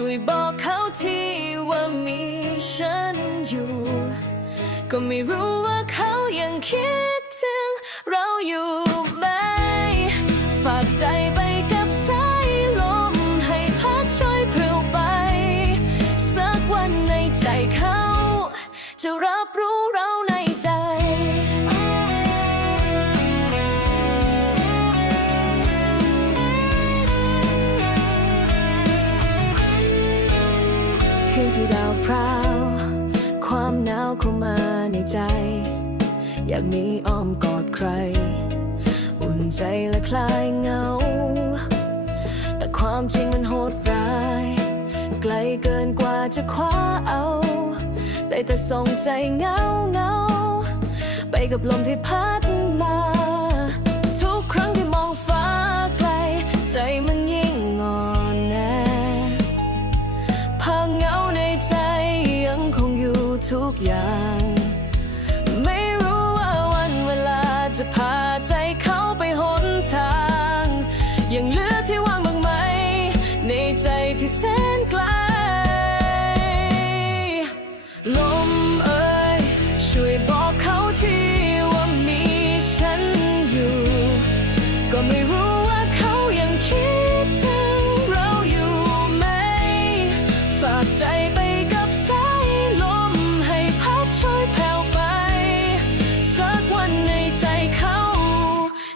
ช่วยบอกเขาทีว่ามีฉันอยู่ ก็ไม่รู้ว่าเขายังคิดถึงเราอยู่ไหม ฝากใจไปกับสายลมให้พัดช่วยเพลวไป สักวันในใจเขา จะรับรู้เราใน ที่ดาวพราว ความหนาวเข้ามาในใจ อยากมีอ้อมกอดใคร อุ่นใจและคลายเหงา แต่ความจริงมันโหดร้าย ไกลเกินกว่าจะคว้าเอา ได้แต่ส่งใจเงาเงาไปกับลมที่พัด ทุกอย่าง ไม่รู้ว่าวันเวลาจะพาใจเขา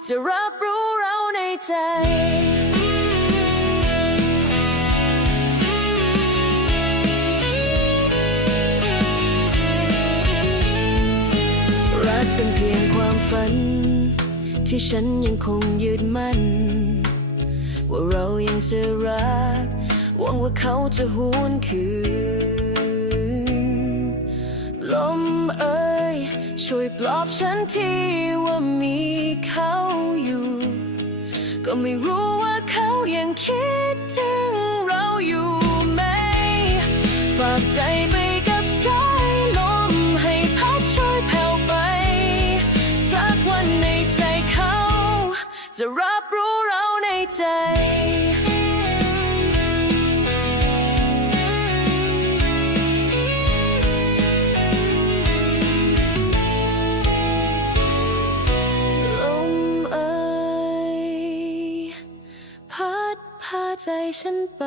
จะรับรู้เราในใจรักเป็นเพียงความฝัน ที่ฉันยังคงยืดมั่น ว่าเรายังจะรักหวังว่าเขาจะหวนคืน ลมเอ่ย ช่วยปลอบฉันทีว่ามีเขาอยู่ ก็ไม่รู้ว่าเขายังคิดถึงเราอยู่ไหม ฝากใจไปกับสายลมให้พัดช่วยแผ่วไป สักวันในใจเขา จะรับรู้เราในใจาใจฉันไป